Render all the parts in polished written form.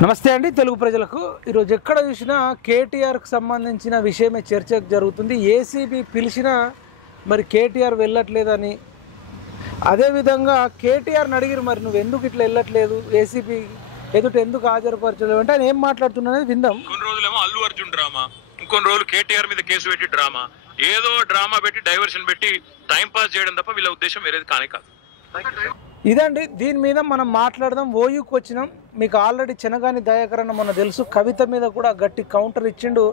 నమస్తే అండి తెలుగు ప్రజలకు. ఈరోజు ఎక్కడ చూసినా కేటీఆర్కి సంబంధించిన విషయమే చర్చ జరుగుతుంది. ఏసీబీ పిలిచినా మరి కేటీఆర్ వెళ్ళట్లేదని, అదేవిధంగా కేటీఆర్ని అడిగిరు మరి నువ్వు ఎందుకు ఇట్లా వెళ్ళట్లేదు, ఏసీబీ ఎదుట ఎందుకు హాజరుపరచలేవు అంటే ఆయన ఏం మాట్లాడుతున్నది విందాం. కొన్ని రోజులేమో అల్లు అర్జున్ డ్రామా, ఇంకొన్ని రోజులు కేటీఆర్ మీద కేసు పెట్టి డ్రామా, ఏదో డ్రామా పెట్టి డైవర్షన్ పెట్టి టైం పాస్ చేయడం తప్ప వీళ్ళ ఉద్దేశం వేరేది కానే కాదు. ఇదండి, దీని మీద మనం మాట్లాడదాం. ఓయూకి వచ్చినాం. మీకు ఆల్రెడీ చెనగాని దయాకర్ అన్న మొన్న తెలుసు, కవిత మీద కూడా గట్టి కౌంటర్ ఇచ్చిండు.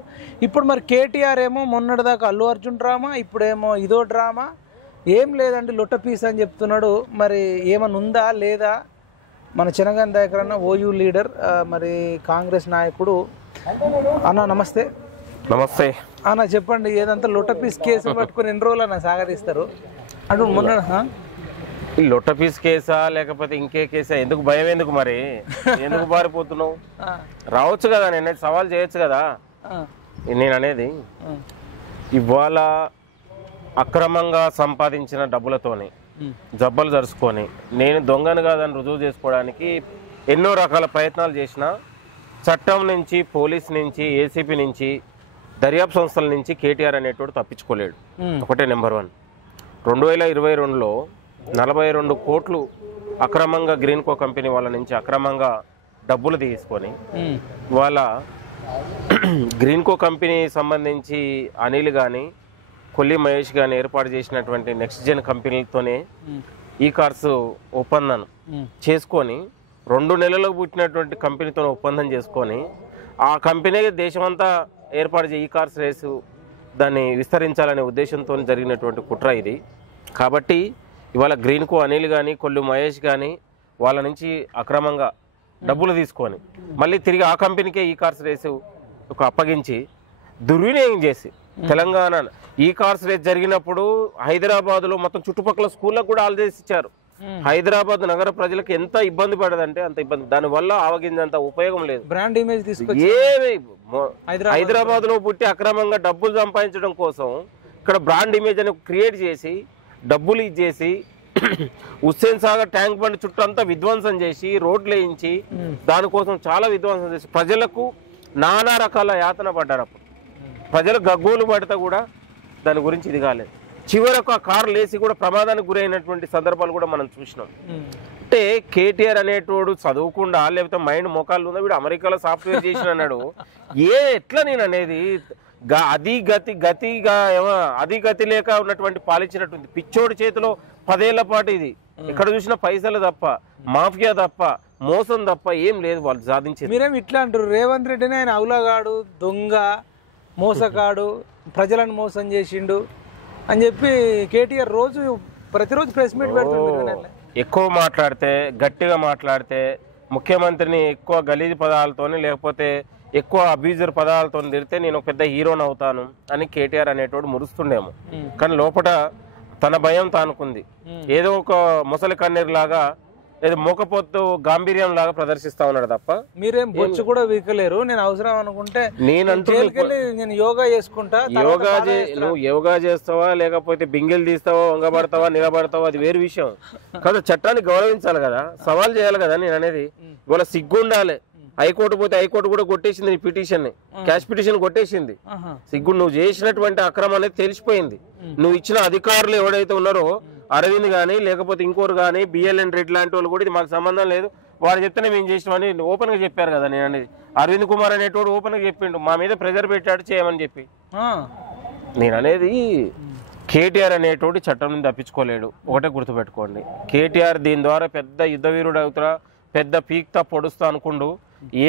ఇప్పుడు మరి కేటీఆర్ ఏమో మొన్నటిదాకా అల్లు అర్జున్ డ్రామా, ఇప్పుడేమో ఇదో డ్రామా. ఏం లేదండి, లొట్ట పీస్ అని చెప్తున్నాడు. మరి ఏమన్నా ఉందా లేదా? మన చెనగాని దయాకర్ అన్న ఓయూ లీడర్, మరి కాంగ్రెస్ నాయకుడు అన్న. నమస్తే. నమస్తే అన్న, చెప్పండి, ఏదంతా లొట్ట పీస్ కేసు పట్టుకుని ఎన్ని రోజులు అన్న సాగరిస్తారు అటు మొన్న ఈ లొట్ట పీస్ కేసా లేకపోతే ఇంకే కేసా? ఎందుకు భయం? ఎందుకు మరి ఎందుకు బారిపోతున్నావు? రావచ్చు కదా, నేను సవాల్ చేయొచ్చు కదా. నేను అనేది ఇవాళ అక్రమంగా సంపాదించిన డబ్బులతోని జబ్బలు జరుచుకొని నేను దొంగను కాదని రుజువు చేసుకోవడానికి ఎన్నో రకాల ప్రయత్నాలు చేసిన చట్టం నుంచి, పోలీస్ నుంచి, ఏసీపీ నుంచి, దర్యాప్తు సంస్థల నుంచి కేటీఆర్ అనేటోడు తప్పించుకోలేడు. ఒకటే నెంబర్ 1. 2022లో 42 కోట్లు అక్రమంగా గ్రీన్కో కంపెనీ వాళ్ళ నుంచి అక్రమంగా డబ్బులు తీసుకొని వాళ్ళ గ్రీన్కో కంపెనీ సంబంధించి అనిల్ కానీ, కొల్లి మహేష్ కానీ ఏర్పాటు చేసినటువంటి నెక్స్ట్ జెన్ కంపెనీలతోనే ఈ కార్స్ ఒప్పందం చేసుకొని 2 నెలలకు పుట్టినటువంటి కంపెనీతో ఒప్పందం చేసుకొని ఆ కంపెనీ దేశమంతా ఏర్పాటు చేసి ఈ కార్స్ రేసు దాన్ని విస్తరించాలనే ఉద్దేశంతో జరిగినటువంటి కుట్ర ఇది. కాబట్టి ఇవాళ గ్రీన్కో అనిల్ కానీ, కొల్లు మహేష్ కానీ వాళ్ళ నుంచి అక్రమంగా డబ్బులు తీసుకొని మళ్ళీ తిరిగి ఆ కంపెనీకే ఈ కార్స్ రేసు ఒక అప్పగించి దుర్వినియోగం చేసి తెలంగాణ ఈ కార్స్ రేస్ జరిగినప్పుడు హైదరాబాద్లో మొత్తం చుట్టుపక్కల స్కూళ్ళకు కూడా ఆల్దేస్ ఇచ్చారు. హైదరాబాద్ నగర ప్రజలకు ఎంత ఇబ్బంది పడదంటే అంత ఇబ్బంది. దానివల్ల ఆవగిందంత ఉపయోగం లేదు. బ్రాండ్ ఇమేజ్ తీసుకొచ్చి ఏమి హైదరాబాద్ లో పుట్టి అక్రమంగా డబ్బులు సంపాదించడం కోసం ఇక్కడ బ్రాండ్ ఇమేజ్ అని క్రియేట్ చేసి డబ్బులు ఇచ్చేసి హుస్సేన్ సాగర్ ట్యాంక్ బండ్ చుట్టూ అంతా విధ్వంసం చేసి రోడ్లు వేయించి దానికోసం చాలా విధ్వంసం చేసి ప్రజలకు నానా రకాల యాతన పడ్డారు. ప్రజలు గగ్గోలు పడితే కూడా దాని గురించి ఇది కాలేదు. చివరకు ఆ కారు లేసి కూడా ప్రమాదానికి గురైనటువంటి సందర్భాలు కూడా మనం చూసినాం. అంటే కేటీఆర్ అనేటోడు చదువుకుండా లేకపోతే మైండ్ మోకాళ్ళు ఉందా, వీడు అమెరికాలో సాఫ్ట్వేర్ చేసిన అన్నాడు. ఎట్లా నేను అనేది అది గతి లేక ఉన్నటువంటి పాలించినటువంటి పిచ్చోడి చేతిలో 10 ఏళ్ల పాటు ఇది ఎక్కడ చూసినా పైసలు తప్ప, మాఫియా తప్ప, మోసం తప్ప ఏం లేదు వాళ్ళు సాధించేది. మీరేం ఇట్లా అంటారు? రేవంత్ రెడ్డిని ఆయన అవులగాడు, దొంగ, మోసగాడు, ప్రజలను మోసం చేసిండు అని చెప్పి కేటీఆర్ ప్రతిరోజు ప్రెస్ మీట్ పెడుతుంటారు. ఎక్కువ మాట్లాడితే, గట్టిగా మాట్లాడితే, ముఖ్యమంత్రిని ఎక్కువ గలీజ్ పదాలతోని లేకపోతే ఎక్కువ అబ్యూజర్ పదాలతో తిరిగితే నేను పెద్ద హీరోని అవుతాను అని కేటీఆర్ అనేటోడు మురుస్తుండేమో. కానీ లోపల తన భయం తానుకుంది. ఏదో ఒక ముసలి కన్నీరు లాగా, ఏదో మోకపోతు గాంభీర్యం లాగా ప్రదర్శిస్తా ఉన్నాడు తప్ప మీరేం బొచ్చు కూడా వీకలేరు. నేను అవసరం అనుకుంటే నేను యోగా చేసుకుంటా. నువ్వు యోగా చేస్తావా లేకపోతే బింగిల్ తీస్తావా, వంగబడతావా, నిలబడతావా, అది వేరు విషయం కదా. చట్టాన్ని గౌరవించాలి కదా, సవాల్ చేయాలి కదా. నేను అనేది ఇవాళ సిగ్గుండాలి. హైకోర్టు పోతే హైకోర్టు కూడా కొట్టేసింది నీ పిటిషన్ ని, క్యాష్ పిటిషన్ కొట్టేసింది. సిగ్గు, నువ్వు చేసినటువంటి అక్రమం అనేది తెలిసిపోయింది. నువ్వు ఇచ్చిన అధికారులు ఎవడైతే ఉన్నారో అరవింద్ కానీ లేకపోతే ఇంకోరు కానీ, బిఎల్ఎన్ రెడ్డి లాంటి వాళ్ళు కూడా ఇది మాకు సంబంధం లేదు, వాడు చెప్తేనే మేము చేసినామని ఓపెన్ గా చెప్పారు కదా. నేను అనేది అరవింద్ కుమార్ అనేటోడు ఓపెన్ గా చెప్పిండు, మా మీద ప్రెజర్ పెట్టాడు చేయమని చెప్పి. నేను అనేది కేటీఆర్ అనేటోడు చట్టం నుంచి తప్పించుకోలేడు. ఒకటే గుర్తుపెట్టుకోండి, కేటీఆర్ దీని ద్వారా పెద్ద యుద్ధ వీరుడు అవుతారా, పెద్ద పీక్తా పొడుస్తా అనుకుండు.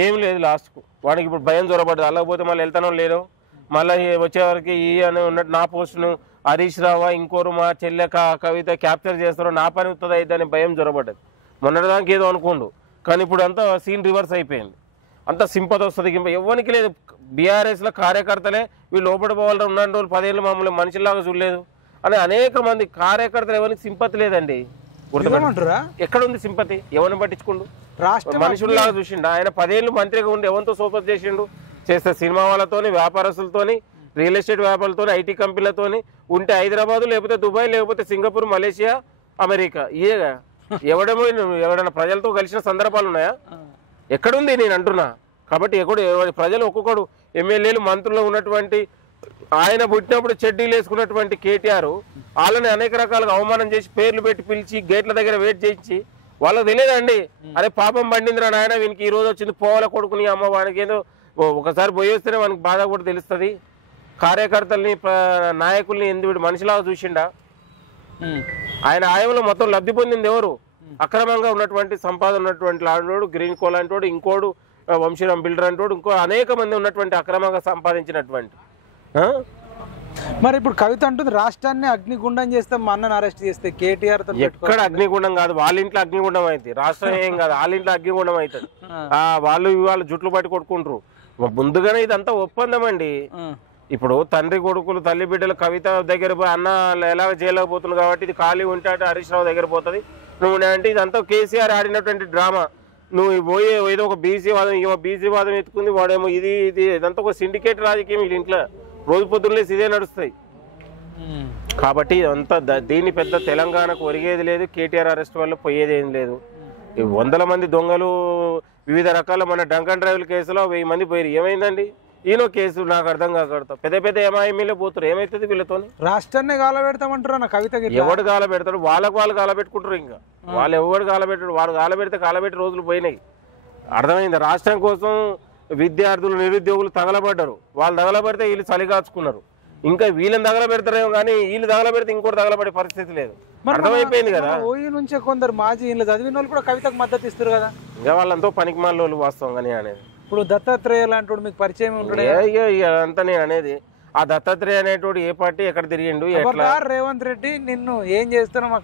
ఏం లేదు, లాస్ట్కు వాడికి ఇప్పుడు భయం జ్వరపడ్డది. అలాగపోతే మళ్ళీ వెళ్తానో లేదో, మళ్ళీ వచ్చేవరకు ఈ అని ఉన్నట్టు నా పోస్టును హరీష్ రావా ఇంకోరు మా చెల్లె కవిత క్యాప్చర్ చేస్తారో నా పని అవుతుంది అయితే అని భయం జ్వరపడ్డది. మొన్నటిదానికి ఏదో అనుకోండు, కానీ ఇప్పుడు అంతా సీన్ రివర్స్ అయిపోయింది. అంత సింపతి వస్తుంది, ఎవరికి లేదు. బీఆర్ఎస్లో కార్యకర్తలే వీళ్ళు లోపల పోవాలని ఉన్న రోజులు 10 ఏళ్ళు మామూలు మనుషుల్లాగా చూడలేదు అని అనేక మంది కార్యకర్తలు ఎవరికి సింపతి లేదండి. గుర్తుపెట్టుకుంటారా? ఎక్కడ ఉంది సింపతి? ఎవరిని పట్టించుకుండు? మనుషుల్లాగా చూసిండు. ఆయన 10 ఏళ్ళు మంత్రిగా ఉండి ఎవరితో సోపతి చేసిండు? చేస్తే సినిమా వాళ్ళతోని, వ్యాపారస్తులతోని, రియల్ ఎస్టేట్ వ్యాపారులతో, ఐటీ కంపెనీలతోని ఉంటే హైదరాబాద్ లేకపోతే దుబాయ్ లేకపోతే సింగపూర్, మలేషియా, అమెరికా. ఎవడైనా ప్రజలతో కలిసిన సందర్భాలు ఉన్నాయా? ఎక్కడుంది నేను అంటున్నా. కాబట్టి ప్రజలు ఒక్కొక్కడు ఎమ్మెల్యేలు మంత్రులు ఉన్నటువంటి ఆయన పుట్టినప్పుడు చెడ్డీలు వేసుకున్నటువంటి కేటీఆర్ వాళ్ళని అనేక రకాలుగా అవమానం చేసి పేర్లు పెట్టి పిలిచి గేట్ల దగ్గర వెయిట్ చేయించి వాళ్ళకి తెలియదండి, అరే పాపం పండిందిరా నాయన వీనికి ఈ రోజు వచ్చింది పోవాల కొడుకుని అమ్మ వానికి ఏదో ఒకసారి పోయి వస్తేనే వానికి బాధ కూడా తెలుస్తుంది. కార్యకర్తల్ని నాయకుల్ని ఎందుకు మనిషిలాగా చూసిండా? ఆయన ఆయంలో మొత్తం లబ్ధి పొందింది ఎవరు? అక్రమంగా ఉన్నటువంటి సంపాదన ఉన్నటువంటి లాంటి గ్రీన్ కోల్ అంటోడు, ఇంకోడు వంశీరామ్ బిల్డర్ అంటోడు, ఇంకో అనేక మంది ఉన్నటువంటి అక్రమంగా సంపాదించినటువంటి. మరి ఇప్పుడు కవిత అంటుంది రాష్ట్రాన్ని అగ్నిగుండం చేస్తాం, మా అన్నని అరెస్ట్ చేస్తే కేటీఆర్ తో. ఎక్కడ అగ్నిగుండం కాదు, వాళ్ళ ఇంట్లో అగ్నిగుండం అవుతుంది. రాష్ట్రం ఏం కాదు, వాళ్ళ ఇంట్లో అగ్నిగుండం అవుతుంది. వాళ్ళు జుట్లు పట్టి కొట్టుకుంటారు. ముందుగానే ఇదంతా ఒప్పందం అండి. ఇప్పుడు తండ్రి కొడుకులు తల్లి బిడ్డలు కవిత దగ్గర పోయి అన్న ఎలాగ జైలుకి పోతుంది కాబట్టి ఇది ఖాళీ ఉంటే హరీష్ రావు దగ్గర పోతుంది. నువ్వు అంటే ఇదంతా కేసీఆర్ ఆడినటువంటి డ్రామా. నువ్వు పోయే ఏదో ఒక బీసీ వాదం ఎత్తుకుంది, వాడేమో ఇది ఇదంతా ఒక సిండికేట్ రాజకీయం. వీళ్ళ ఇంట్లో రోజు పొద్దున్నే ఇదే నడుస్తాయి. కాబట్టి అంతా దీన్ని పెద్ద తెలంగాణకు ఒరిగేది లేదు. కేటీఆర్ అరెస్ట్ వల్ల పోయేది ఏం లేదు. 100 మంది దొంగలు వివిధ రకాల మన డంకన్ డ్రైవ్ల కేసులో 1000 మంది పోయారు. ఏమైందండి? ఈయన కేసు నాకు అర్థం కాకడతా పెద్ద పెద్ద ఎంఐఎంఏలే పోతారు. ఏమైతుంది వీళ్ళతో? రాష్ట్రాన్ని గాల పెడతామంటారు నా కవిత. ఎవడు గాల పెడతాడు? వాళ్ళు గాల పెట్టుకుంటారు. ఇంకా వాళ్ళు ఎవడు గాల పెట్టాడు? వాడు గాల పెడితే కాలబెట్టి రోజులు పోయినాయి. అర్థమైంది? రాష్ట్రం కోసం విద్యార్థులు నిరుద్యోగులు తగలబడ్డారు. వాళ్ళు తగలబడితే వీళ్ళు చలిగాచుకున్నారు. ఇంకా వీళ్ళని తగలబెడతారేమో కానీ వీళ్ళు తగలబెడితే ఇంకోటి తగలబడే పరిస్థితి లేదు. అర్థమైపోయింది కదా. ఓయి నుంచే కొందరు మాజీ ఇల్లు చదివిన వాళ్ళు కూడా కవితకు మద్దతు ఇస్తారు కదా. ఇంకా వాళ్ళంతా పనికి మాలోళ్ళు వాస్తవం కానీ అనేది. ఇప్పుడు దత్తాత్రేయ లాంటి మీకు పరిచయం ఉంటాడు అంతా నేను అనేది. ఆ దత్తాత్రేయ అనేటోడు ఏ పార్టీ ఎక్కడ తిరిగిండు? రేవంత్ రెడ్డి నిన్ను ఏం చేస్తున్నావు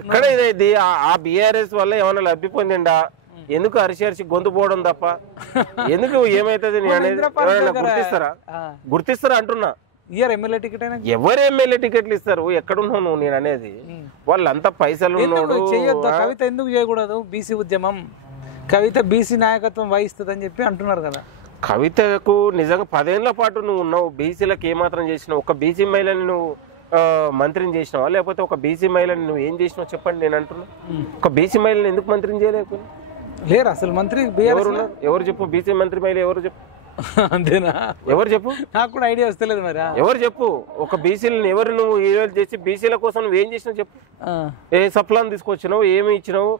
ఎక్కడ ఇదైంది? ఆ బీఆర్ఎస్ వల్ల ఏమైనా లబ్ధి పొందిండా? ఎందుకు అరిసి గొంతు పోవడం తప్ప ఎందుకు ఏమైతుంది గుర్తిస్తారా అంటున్నా. ఎమ్మెల్యే టికెట్ ఎవరు ఎమ్మెల్యే టికెట్లు ఇస్తారు? ఎక్కడున్నావు నువ్వు? నేను అనేది వాళ్ళంతా పైసలు కవిత ఎందుకు చేయకూడదు? బీసీ ఉద్యమం కవిత బీసీ నాయకత్వం వహిస్తుంది అని చెప్పి అంటున్నారు కదా. కవితకు నిజంగా 10 ఏళ్ల పాటు నువ్వు ఉన్నావు. బీసీలకు ఏమాత్రం చేసినావు? ఒక బీసీ మహిళని నువ్వు మంత్రిని చేసినావా? లేకపోతే ఒక బీసీ మహిళని నువ్వు ఏం చేసినావు చెప్పండి. నేను అంటున్నా, ఒక బీసీ మహిళని ఎందుకు మంత్రిని చేయలేకపోయినా? లేరు అసలు మంత్రి. ఎవరు చెప్పు? బీసీ మంత్రి మహిళ ఎవరు చెప్పు? అంతేనా? ఎవరు చెప్పు? నాకు కూడా ఐడియా వస్తలేదు మరి. ఎవరు చెప్పు? ఒక బీసీలను ఎవరు నువ్వు ఈరోజు చేసి బీసీల కోసం నువ్వు ఏం చేసినావు చెప్పు? ఏ సప్లాన్ తీసుకొచ్చినావు? ఏమి ఇచ్చినావు?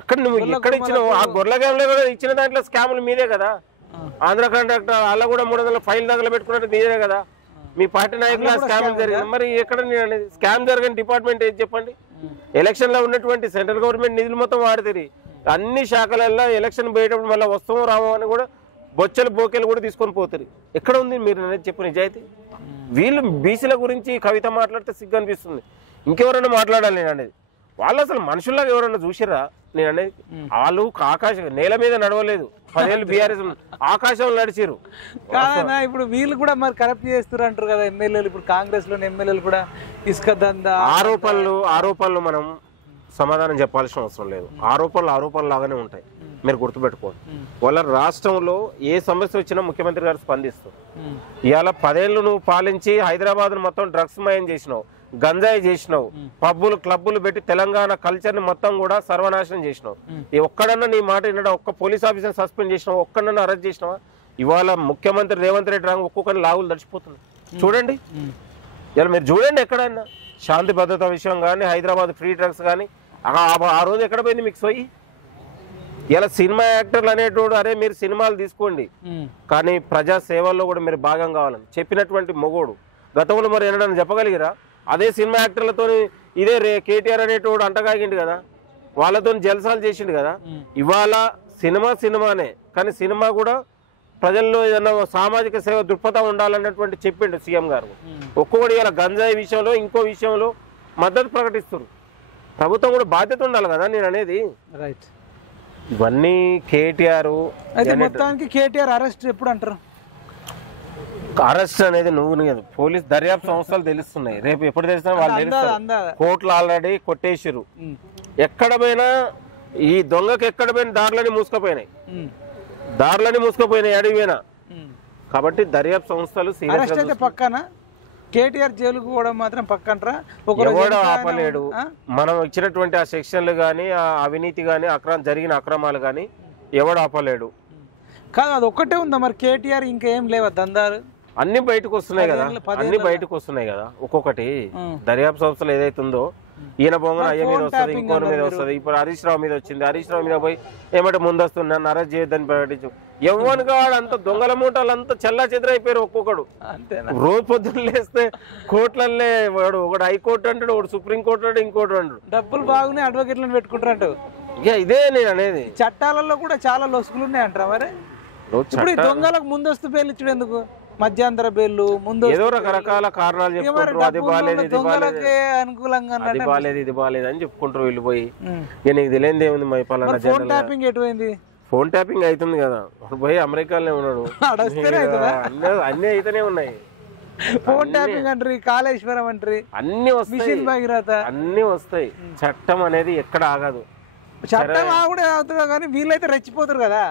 ఎక్కడ నువ్వు ఎక్కడ ఇచ్చినావు? ఆ గొర్రెగాంలో కూడా ఇచ్చిన దాంట్లో స్కాములు మీదే కదా. ఆంధ్ర కాంట్రాక్టర్ అలా కూడా 300 ఫైల్ దగ్గర పెట్టుకున్నట్టు మీదే కదా. మీ పార్టీ నాయకులు స్కామ్ జరిగింది. మరి ఎక్కడ అనేది స్కామ్ జరగని డిపార్ట్మెంట్ ఏది చెప్పండి? ఎలక్షన్ లో ఉన్నటువంటి సెంట్రల్ గవర్నమెంట్ నిధులు మొత్తం వాడుతుంది. అన్ని శాఖలలో ఎలక్షన్ పోయేటప్పుడు మళ్ళీ వస్తాము రాము అని కూడా బొచ్చలు బోకెలు కూడా తీసుకొని పోతారు. ఎక్కడ ఉంది మీరు అనేది చెప్పు నిజాయితీ? వీళ్ళు బీసీల గురించి కవిత మాట్లాడితే సిగ్గు అనిపిస్తుంది. ఇంకెవరైనా మాట్లాడాలి నేను అనేది. వాళ్ళు అసలు మనుషుల్లాగా ఎవరైనా చూసిరా నేను అనేది? వాళ్ళు ఆకాశం నేల మీద నడవలేదు. 10 ఏళ్ళు బీఆర్ఎస్ ఆకాశంలో నడిచారు. ఇప్పుడు వీళ్ళు కూడా మరి కరప్ట్ చేస్తారు అంటారు కదా ఎమ్మెల్యేలు. ఇప్పుడు కాంగ్రెస్ లోని ఎమ్మెల్యేలు కూడా ఇసుక దందా ఆరోపణలు మనం సమాధానం చెప్పాల్సిన అవసరం లేదు. ఆరోపణలు లాగానే ఉంటాయి. మీరు గుర్తుపెట్టుకోండి. వాళ్ళ రాష్ట్రంలో ఏ సమస్య వచ్చినా ముఖ్యమంత్రి గారు స్పందిస్తారు. ఇవాళ 10 ఏళ్ళు నువ్వు పాలించి హైదరాబాద్ మొత్తం డ్రగ్స్ మయం చేసినావు, గంజాయి చేసినావు, పబ్బులు క్లబ్బులు పెట్టి తెలంగాణ కల్చర్ ని మొత్తం కూడా సర్వనాశనం చేసినావు. ఒక్కడన్నా నీ మాట వినడా? ఒక్క పోలీస్ ఆఫీసర్ సస్పెండ్ చేసినావు? ఒక్కడన్నా అరెస్ట్ చేసినావా? ఇవాళ ముఖ్యమంత్రి రేవంత్ రెడ్డి రాంగ్ ఒక్కొక్కరిని లాగులు దడిచిపోతున్నాయి. చూడండి, ఇలా మీరు చూడండి. ఎక్కడన్నా శాంతి భద్రత విషయం కానీ, హైదరాబాద్ ఫ్రీ డ్రగ్స్ కానీ ఆ రోజు ఎక్కడ పోయింది మీకు సోయి? ఇలా సినిమా యాక్టర్లు అనేటోడు అరే మీరు సినిమాలు తీసుకోండి కానీ ప్రజా సేవల్లో కూడా మీరు భాగం కావాలని చెప్పినటువంటి మొగోడు గతంలో మరి ఏమన్నా చెప్పగలిగిరా? అదే సినిమా యాక్టర్లతో ఇదే కేటీఆర్ అనేటోడు అంటగాగిండు కదా, వాళ్ళతో జల్సాలు చేసిండు కదా. ఇవాళ సినిమానే కానీ సినిమా కూడా ప్రజల్లో ఏదన్నా సామాజిక సేవ దృక్పథం ఉండాలన్నటువంటి చెప్పిండు సీఎం గారు. ఒక్కొక్కటి ఇలా గంజాయి విషయంలో ఇంకో విషయంలో మద్దతు ప్రకటిస్తారు. ప్రభుత్వం కూడా బాధ్యత ఉండాలి కదా నేను అనేది. రైట్. ఇవన్నీ కేటీఆర్ మొత్తానికి కేటీఆర్ అరెస్ట్ ఎప్పుడు అంటారు? అరెస్ట్ అనేది నువ్వు పోలీస్ దర్యాప్తు సంస్థలు తెలుస్తున్నాయి. రేపు ఎప్పుడు తెలిసినా వాళ్ళు తెలుస్తారు. కోర్టులు ఆల్రెడీ కొట్టేసారు. ఎక్కడ పోయినా ఈ దొంగకి ఎక్కడ పోయినా దారులని మూసుకుపోయినాయి అడిగిపోయినా. కాబట్టి దర్యాప్తు సంస్థలు పక్కన కేటీఆర్ జైలుకు పోవడం మాత్రం పక్కనరా? ఎవడో ఆపలేడు. మనం ఇచ్చినటువంటి ఆ సెక్షన్లు కానీ, ఆ అవినీతి కానీ, జరిగిన అక్రమాలు కానీ ఎవడు ఆపలేడు. కాదు అది ఒక్కటే ఉందా మరి కేటీఆర్ ఇంకేం లేవా దందాలు? అన్ని బయటకు వస్తున్నాయి కదా, అన్ని బయటకు వస్తున్నాయి కదా ఒక్కొక్కటి. దర్యాప్తు సంస్థలు ఏదైతే ఉందో ఈయన బొంగన అయ్య మీద వస్తుంది, ఇంకోటి మీద వస్తుంది. ఇప్పుడు హరీష్ రావు మీద వచ్చింది, హరీష్ రావు మీద పోయి ఏమంటే ముందొస్తుంది నన్ను అరెస్ట్ చేయొద్దని ప్రకటించు. ఎవరికి వాడు అంత దొంగల మూటలు అంతా చెల్లా చెదరైపోయారు ఒక్కొక్కడు. రోజు పొద్దున్న లేస్తే కోర్టులల్లే వాడు ఒకడు హైకోర్టు అంటాడు, ఒకడు సుప్రీంకోర్టు అంటాడు, ఇంకోటి అంటాడు. డబ్బులు బాగున్నాయి అడ్వకేట్లను పెట్టుకుంటారంట. ఇక ఇదే నేను అనేది. చట్టాలలో కూడా చాలా లొసుగులు ఉన్నాయి అంటారా మరి? ఇప్పుడు ఈ దొంగలకు ముందస్తు బెయిల్ ఇచ్చుడు ఎందుకు? మధ్యాంతర బెయిల్ ముందు ఏదో రకరకాల కారణాలు చెప్పుకుంటారు, అది బాగాలేదు ఇది బాగాలేదు, అనుకూలంగా అది బాగాలేదు ఇది బాగాలేదు అని చెప్పుకుంటారు వెళ్ళిపోయి. ఇక నీకు తెలియదు ఏముంది మరి పలానా ఫోన్ ట్యాపింగ్ ఎటువైంది? ఫోన్ ట్యాపింగ్ అవుతుంది కదా, పోయి అమెరికాలోనే ఉన్నాడు, అన్ని అయితేనే ఉన్నాయి. ఫోన్ ట్యాపింగ్ అంటారు, కాళేశ్వరం అంటారు, అన్ని వస్తాయి, అన్ని వస్తాయి. చట్టం అనేది ఎక్కడ ఆగదు. చట్టం ఆగుడే అవుతుంది కానీ వీళ్ళైతే రెచ్చిపోతారు కదా,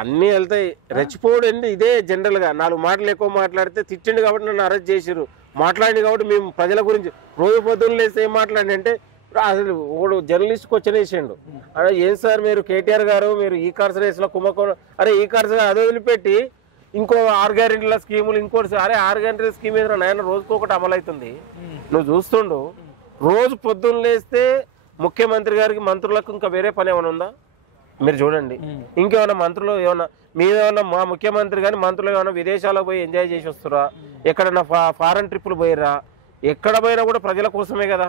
అన్ని వెళ్తాయి. రెచ్చిపోవడం అండి ఇదే జనరల్ గా. 4 మాటలు ఎక్కువ మాట్లాడితే తిట్టిండు కాబట్టి నన్ను అరెస్ట్ చేసిరు, మాట్లాడింది కాబట్టి మేము ప్రజల గురించి రోజు పొద్దున్న లేస్తే ఏం మాట్లాడి అంటే అసలు ఒకడు జర్నలిస్ట్ క్వశ్చన్ వేసిండు. అదే ఏం సార్ మీరు కేటీఆర్ గారు మీరు ఈ కార్స్ రేస్ లో కుంభకోణం, అరే ఈ కార్స్ అదే వదిలిపెట్టి ఇంకో 6 గ్యారెంటీల స్కీములు ఇంకోటి, అరే 6 గ్యారెంటీల స్కీమ్ ఏదైనా నాయన రోజుకొకటి అమలు అవుతుంది. నువ్వు చూస్తుండు రోజు పొద్దున్న లేస్తే ముఖ్యమంత్రి గారికి మంత్రులకు ఇంకా వేరే పని ఏమైనా ఉందా? మీరు చూడండి. ఇంకేమైనా మంత్రులు ఏమన్నా మీదేమన్నా మా ముఖ్యమంత్రి కానీ మంత్రులు ఏమైనా విదేశాలకు పోయి ఎంజాయ్ చేసి వస్తురా, ఎక్కడన్నా ఫారెన్ ట్రిప్పులు పోయిరా? ఎక్కడ పోయినా కూడా ప్రజల కోసమే కదా.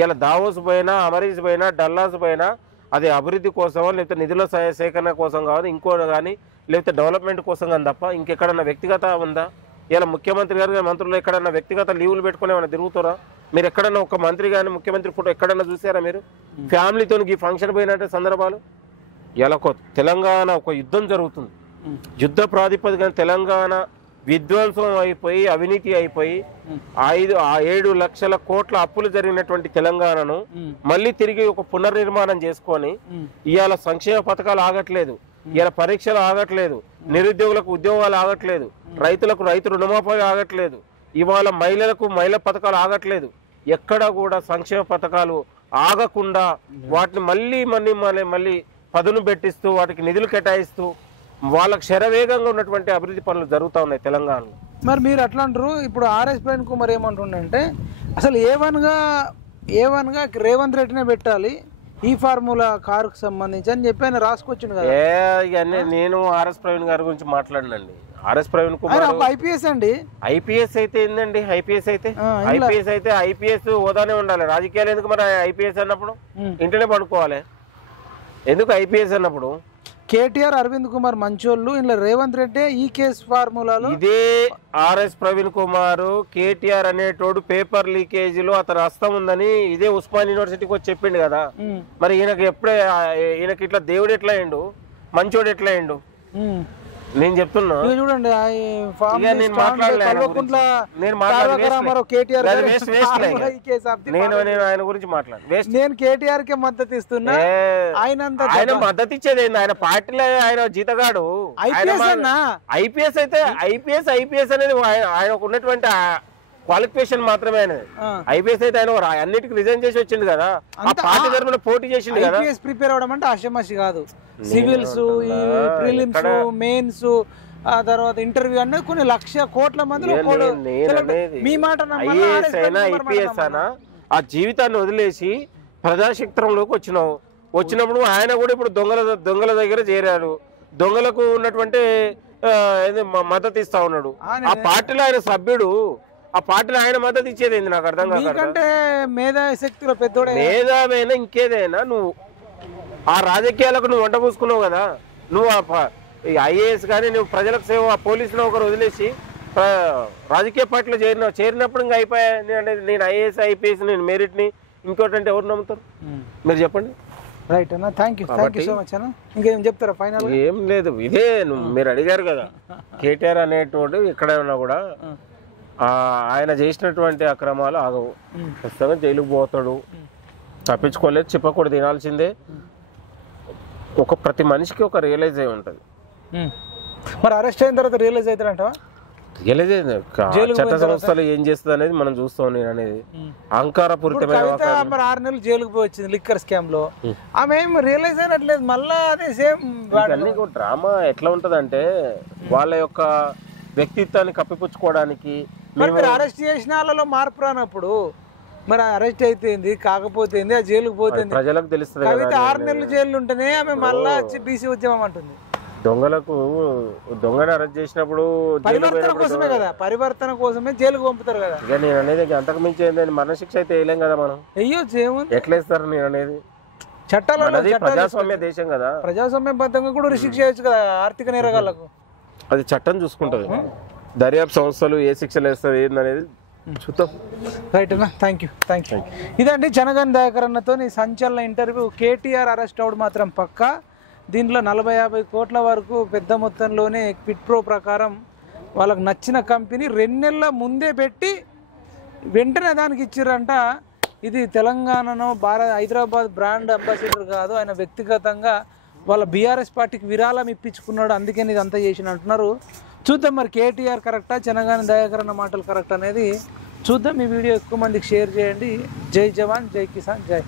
ఇలా దావోస్ పోయినా, అమరీస్ పోయినా, డల్లాస్ పోయినా అది అభివృద్ధి కోసమో లేకపోతే నిధుల సేకరణ కోసం కావాలి, ఇంకోటి కానీ లేకపోతే డెవలప్మెంట్ కోసం కానీ తప్ప ఇంకెక్కడన్నా వ్యక్తిగత ఉందా? ఇలా ముఖ్యమంత్రి గారు మంత్రులు ఎక్కడన్నా వ్యక్తిగత లీవులు పెట్టుకుని ఏమైనా తిరుగుతారా? మీరు ఎక్కడన్నా ఒక మంత్రి కానీ ముఖ్యమంత్రి ఫోటో ఎక్కడన్నా చూసారా మీరు? ఫ్యామిలీతో ఈ ఫంక్షన్ పోయినట్టు సందర్భాలు. ఇలా తెలంగాణ ఒక యుద్ధం జరుగుతుంది, యుద్ధ ప్రాతిపదికన తెలంగాణ విధ్వంసం అయిపోయి అవినీతి అయిపోయి 7 లక్షల కోట్ల అప్పులు జరిగినటువంటి తెలంగాణను మళ్ళీ తిరిగి ఒక పునర్నిర్మాణం చేసుకొని ఇవాళ సంక్షేమ పథకాలు ఆగట్లేదు, ఇవాళ పరీక్షలు ఆగట్లేదు, నిరుద్యోగులకు ఉద్యోగాలు ఆగట్లేదు, రైతులకు రైతు రుణమాఫీ ఆగట్లేదు, ఇవాళ మహిళలకు మహిళా పథకాలు ఆగట్లేదు. ఎక్కడ కూడా సంక్షేమ పథకాలు ఆగకుండా వాటిని మళ్ళీ పదును పెట్టిస్తూ వాటికి నిధులు కేటాయిస్తూ వాళ్ళకి శరవేగంగా ఉన్నటువంటి అభివృద్ధి పనులు జరుగుతూ ఉన్నాయి తెలంగాణలో. మరి మీరు అట్లా అంటారు. ఇప్పుడు ఆర్ఎస్ ప్రవీణ్ కుమార్ ఏమంటుండంటే అసలు ఏవన్గా రేవంత్ రెడ్డినే పెట్టాలి ఈ ఫార్ములా కారుకు సంబంధించి అని చెప్పి ఆయన రాసుకొచ్చిండు కదా. ఇవన్నీ నేను ఆర్ఎస్ ప్రవీణ్ గారి గురించి మాట్లాడినండి. ఆర్ఎస్ ప్రవీణ్ కుమార్ ఐపీఎస్ అండి. ఐపీఎస్ అయితే ఏందండి? ఐపీఎస్ అయితే ఐపీఎస్ హోదానే ఉండాలి. రాజకీయాలు ఎందుకు మరి? ఐపీఎస్ అన్నప్పుడు ఇంటనే పడుకోవాలి. ఎందుకు ఐపీఎస్ అన్నప్పుడు? కేటీఆర్ అరవింద్ కుమార్ మంచోళ్ళు, ఇలా రేవంత్ రెడ్డి ఈ కేసు ఫార్ములాలో. ఇదే ఆర్ఎస్ ప్రవీణ్ కుమార్ కేటీఆర్ అనేటోడు పేపర్ లీకేజీలో అతను హస్తం ఉందని ఇదే ఉస్మాన్ యూనివర్సిటీకి వచ్చి చెప్పిండు కదా. మరి ఈయనకి ఇట్లా దేవుడు ఎట్లా అయిండు, మంచోడు ఎట్లా అయిండు? నేను చెప్తున్నా చూడండి. నేను ఆయన గురించి మాట్లాడు. నేను కేటీఆర్ కి మద్దతు ఇస్తున్నా. ఆయన మద్దతు ఇచ్చేది ఆయన పార్టీలో ఆయన జీతగాడు. ఐపీఎస్ అయితే ఐపీఎస్ అనేది ఆయనకు ఉన్నటువంటి క్వాలిఫికేషన్ మాత్రమే అనేది. ఐపీఎస్ అయితే ఆయన అన్నిటికీ రిజైన్ చేసి వచ్చిండు కదా, ఆ పార్టీ తరఫున పోటీ చేసిండు కదా. ప్రిపేర్ అవడం అంటే ఆషమాషి కాదు. సివిల్స్, ప్రిలిమ్స్, మెయిన్స్, ఆ తర్వాత ఇంటర్వ్యూ అనేది కొన్ని 1,00,000 కోట్ల మంది. మీ మాట ఐఏఎస్ అయినా ఐపీఎస్ అయినా ఆ జీవితాన్ని వదిలేసి ప్రజాక్షేత్రంలోకి వచ్చినప్పుడు ఆయన కూడా ఇప్పుడు దొంగల దగ్గర చేరాడు. దొంగలకు ఉన్నటువంటి మద్దతు ఇస్తా ఉన్నాడు. ఆ పార్టీలో ఆయన సభ్యుడు. ఆ పార్టీలో ఆయన మద్దతు ఇచ్చేది ఏంది నాకు అర్థం కాదు. మేధావి శక్తిలో పెద్దోడే, మేధావైనా ఇంకేదైనా నువ్వు ఆ రాజకీయాలకు నువ్వు వంట పూసుకున్నావు కదా. నువ్వు ఐఏఎస్ కానీ నువ్వు ప్రజలకు సేవ పోలీసులో ఒకరు వదిలేసి రాజకీయ పార్టీలో చేరినప్పుడు ఇంకా అయిపోయా. నేను ఐఏఎస్ ఐపీఎస్ నేను మెరిట్ని ఇంకోటి అంటే ఎవరు నమ్ముతారు? మీరు చెప్పండి. రైట్ అన్న, థ్యాంక్ యూ సో మచ్ అన్న. ఇంకేం చెప్తారా ఫైనల్? ఏం లేదు, ఇదే మీరు అడిగారు కదా. కేటీఆర్ అనేటువంటి ఎక్కడైనా కూడా ఆయన చేసినటువంటి అక్రమాలు ఆగవు. ఖచ్చితంగా జైలుకు పోతాడు, తప్పించుకోలేదు, చెప్పకూడదు, తినాల్సిందే. ప్రతి మనిషికి ఒక రియలైజ్ అయి ఉంటుంది. మరి అరెస్ట్ అయిన తర్వాత రియలైజ్ అవుతారంట? చట్ట సంస్థలు ఏం చేస్తుంది అనేది మనం చూస్తాం. నేను అనేది అహంకారపూరితమైన కవిత మరి 6 నెలలు జైలుకు పోయి వచ్చింది లిక్కర్ స్కామ్ లో. ఆమె ఏం రియలైజ్ అయినట్లేదు, మళ్ళా అదే సేమ్ డ్రామా ఎట్లా ఉంటది అంటే వాళ్ళ యొక్క వ్యక్తిత్వాన్ని కప్పిపుచ్చుకోవడానికి. మరి అరెస్ట్ చేసిన వాళ్ళలో మార్పు రానప్పుడు మరి అరెస్ట్ అయితేంది కాకపోతే ఆ జైలుకు పోతుంది ప్రజలకు తెలుస్తుంది. కవిత 6 నెలలు జైలు ఉంటేనే ఆమె మళ్ళా వచ్చి బీసీ ఉద్యమం అంటుంది. దొంగను అరెస్ట్ చేసినప్పుడు పరివర్తన కోసమే కదా, పరివర్తన కోసమే జైలుకు పంపుతారు కదా. ఇక నేను అనేది అంతకు మించి ఏంటంటే మరణశిక్ష అయితే వేయలేం కదా మనం. అయ్యొచ్చు ఏముంది, ఎట్లా ఇస్తారు? నేను అనేది చట్టాలలో ప్రజాస్వామ్య దేశం కదా, ప్రజాస్వామ్యబద్ధంగా కూడా శిక్ష చేయొచ్చు కదా ఆర్థిక నేరగాళ్లకు. అది చట్టం చూసుకుంటది. దర్యాప్తు సంస్థలు ఏ శిక్షలు వేస్తారు ఏందనేది చూద్దాం. రైట్ అన్న, థ్యాంక్ యూ. ఇదండి జనగణ దయాకర్ అన్నతో సంచలన ఇంటర్వ్యూ. కేటీఆర్ అరెస్ట్ అవడం మాత్రం పక్కా. దీంట్లో 40-50 కోట్ల వరకు పెద్ద మొత్తంలోనే క్విట్ ప్రో ప్రకారం వాళ్ళకు నచ్చిన కంపెనీ 2 నెలల ముందే పెట్టి వెంటనే దానికి ఇచ్చిర్రంట. ఇది తెలంగాణలో హైదరాబాద్ బ్రాండ్ అంబాసిడర్ కాదు, ఆయన వ్యక్తిగతంగా వాళ్ళ బీఆర్ఎస్ పార్టీకి విరాళం ఇప్పించుకున్నాడు, అందుకని ఇదంతా చేసిన అంటున్నారు. చూద్దాం మరి కేటీఆర్ కరెక్టా, జనగణ దయాకర్ అన్న మాటలు కరెక్ట్ అనేది చూద్దాం. ఈ వీడియో ఎక్కువ మందికి షేర్ చేయండి. జై జవాన్, జై కిసాన్, జై